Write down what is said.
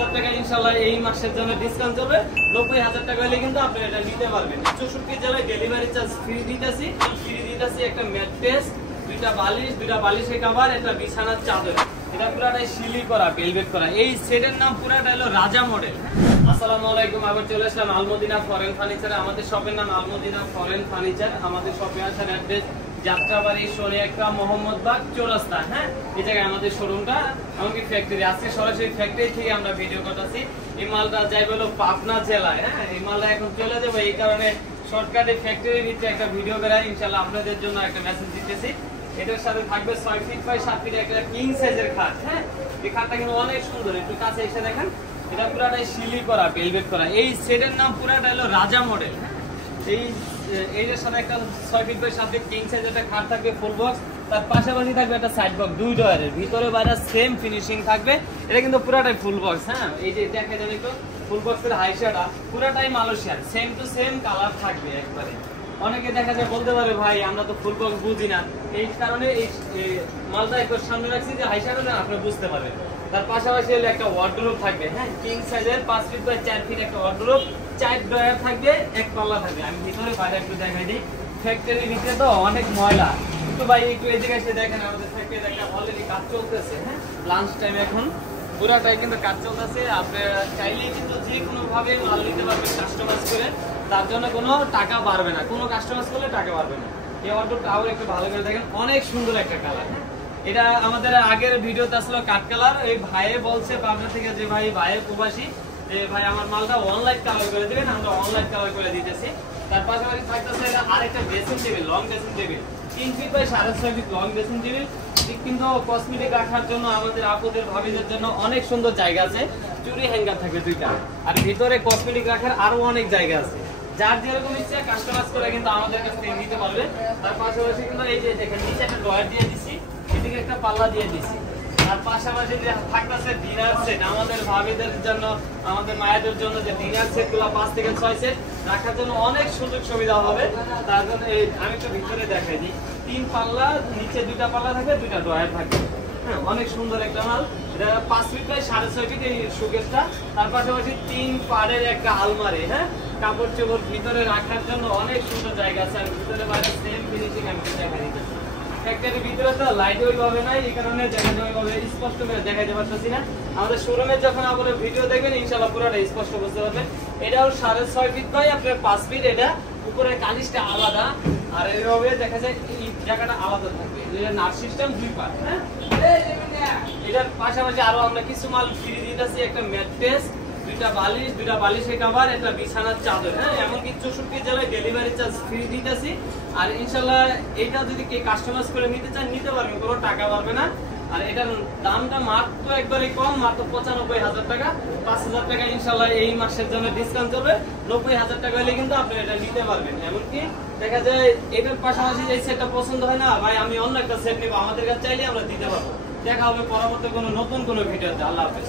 5000 টাকা ইনশাআল্লাহ এই মাসের জন্য ডিসকাউন্ট চলবে। 90000 টাকা হলে কিন্তু আপনি এটা নিতে পারবেন। 64 জেলায় ডেলিভারি চার্জ ফ্রি দিতেছি। একটা ম্যাট্রেস, দুইটা বালিশের কভার, একটা বিছানার চাদর। এটা পুরাটাই শিলি করা, ভেলভেট করা। এই সেটের নাম পুরাটা হলো রাজা মডেল। আসসালামু আলাইকুম, আবার চলে আসলাম আলমদিনা ফরেন ফার্নিচারে। আমাদের শপের নাম আলমদিনা ফরেন ফার্নিচার। আমাদের শপে আসার অ্যাড্রেস যাত্রাবাড়ি, সোনিয়াকা, মোহাম্মদবাগ চৌরাস্তা। হ্যাঁ, এই জায়গায় আমাদের শোরুমটা, এমনকি ফ্যাক্টরি। আজকে সরাসরি ফ্যাক্টরি থেকে আমরা ভিডিও করতেছি। এই মালটা যাই বলো পাবনা জেলায়। হ্যাঁ, এই মালটা এখন চলে যাবো, এই কারণে শর্টকাটে ফ্যাক্টরির ভিতরে একটা ভিডিও করাই ইনশাআল্লাহ আপনাদের জন্য একটা মেসেজ দিতেছি। এটার সাথে থাকবে 6 ফিট বাই 7 ফিট একটা কিং সাইজের খাট। হ্যাঁ, এই খাটটা কিন্তু অনেক সুন্দর, একটু কাছে এসে দেখেন। এটা পুরাটাই শিলি করা, ভেলভেট করা। এই সেটের নাম পুরাটা হলো রাজা মডেল। এইটার সাথে একটা 6 feet by 7 feet king size একটা খাট থাকবে, ফুল বক্স। তার পাশাপাশি থাকবে একটা সাইড বক্স, দুই ডয়ারের, ভিতরে বাইরে সেম ফিনিশিং থাকবে। এটা কিন্তু পুরাটাই ফুল বক্স। হ্যাঁ, এই যে দেখা যাবে একটু ফুল বক্সের হাইশাটা পুরাটাই Malaysian, same to same colour থাকবে একবারে। অনেকে দেখা যায় বলতে পারে ভাই আমরা তো ফুল বক্স বুঝি না, এই কারণে এই মালটা একবার সামনে রাখছি যে হাইশাটা না আপনি বুঝতে পারবেন। তার পাশাপাশি হলে একটা ওয়ার্ডরোব থাকবে। হ্যাঁ, কিং সাইজের 5 ফিট বাই 4 ফিট একটা ওয়ার্ডরোব, 4 ডয়ার থাকবে, এক পাল্লা থাকবে। আমি ভিতরে বাইরে একটু দেখাই দিই। ফ্যাক্টরির ভিতরে তো অনেক ময়লা, একটু ভাই একটু এই জায়গায় এসে দেখেন। আমাদের ফ্যাক্টরিতে একটা অলরেডি কাজ চলতেছে। হ্যাঁ, লাঞ্চ টাইম এখন পুরাটাই কিন্তু কাজ চলতেছে। আপনারা চাইলেই কিন্তু যে কোনো ভাবে মাল নিতে পারবেন কাস্টমাইজ করে, তার জন্য কোনো টাকা বাড়বে না, কোনো কাস্টমাইজ করলে টাকা বাড়বে না। এই অর্ডারটা আবার একটু ভালো করে দেখেন, অনেক সুন্দর একটা কালার। এটা আমাদের আগের ভিডিওতে আসলো কাট কালার। এই ভাইয়ে বলছে পাবনা থেকে যে ভাইয়ে প্রবাসী, যে ভাই আমার মালটা অনলাইন কালার করে দিবেন, আমরা অনলাইন কালার করে দিতেছি। তার পাশাপাশি থাকতেছে আরেকটা dressing table, long dressing table, 3 feet by 6.5 feet long dressing table. কিন্তু কসমেটিক রাখার জন্য আমাদের আপুদের ভাবিদের জন্য অনেক সুন্দর জায়গা আছে। চুরি হ্যাঙ্গার থাকবে দুইটা, আর ভিতরে কসমেটিক রাখার আরো অনেক জায়গা আছে। যার যেরকম ইচ্ছে কাস্টমাইজ করে কিন্তু আমাদের কাছ থেকে নিতে পারবে। তার পাশাপাশি কিন্তু এই যে দেখেন নিচে একটা ডয়ার দিয়ে দিছি, এদিকে একটা পাল্লা দিয়ে দিছি। তার পাশাপাশি যে থাকতেছে ডিনার সেট, আমাদের ভাবিদের জন্য, আমাদের মায়েদের জন্য যে ডিনার সেট গুলো 5 থেকে 6 সেট রাখার জন্য অনেক সুযোগ সুবিধা হবে। তার জন্য আমি একটু ভিতরে দেখাই দিই। 3 পাল্লা, নিচে 2টা পাল্লা থাকবে, 2টা ডয়ার থাকবে। হ্যাঁ, অনেক সুন্দর একটা মাল। এটা 5 ফিট বাই 6.5 ফিট এই শোকেসটা। তার পাশাপাশি 3 পাড়ের একটা আলমারি। হ্যাঁ, কাপড় চোপড় ভিতরে রাখার জন্য অনেক সুন্দর জায়গা আছে। আর ভিতরে বাইরে সেম ফিনিশিং আমি দেখাই দিতেছি। ফ্যাক্টরির ভিতরে তো লাইট ওইভাবে নাই, এই কারণে দেখা যায় ওইভাবে স্পষ্ট করে দেখাইতে পারতেছি না। আমাদের শোরুমে যখন আপনারা ভিডিও দেখবেন ইনশাআল্লাহ পুরোটা স্পষ্ট বুঝতে পারবেন। এটাও 6.5 ফিট বাই আপনার 5 ফিট। এটা উপরে কালিশটা আলাদা, আর এইভাবে দেখা যায় এই জায়গাটা আলাদা থাকবে। এটা নাট সিস্টেম 2 পার্ট। হ্যাঁ, এটার পাশাপাশি আরো আমরা কিছু মাল ফ্রি দিতেছি, একটা ম্যাট্রেস, দুইটা বালিশের কভার, একটা বিছানার চাদর। হ্যাঁ, এমনকি 64 জেলায় ডেলিভারি চার্জ ফ্রি দিতেছি। আর ইনশাআল্লাহ এটা যদি কে কাস্টমাইজ করে নিতে চান নিতে পারবেন, কোনো টাকা পারবে না। আর এটার দামটা মাত্র একবারে কম, মাত্র 95,000 টাকা। 5,000 টাকা ইনশাআল্লাহ এই মাসের জন্য ডিসকাউন্ট চলবে। 90,000 টাকা হলে কিন্তু আপনি এটা নিতে পারবেন। এমনকি দেখা যায় এটার পাশাপাশি এই সেটটা পছন্দ হয় না, ভাই আমি অন্য একটা সেট নেব, আমাদের কাছে চাইলে আমরা দিতে পারবো। দেখা হবে পরবর্তী কোনো নতুন কোনো ভিডিওতে। আল্লাহ হাফেজ।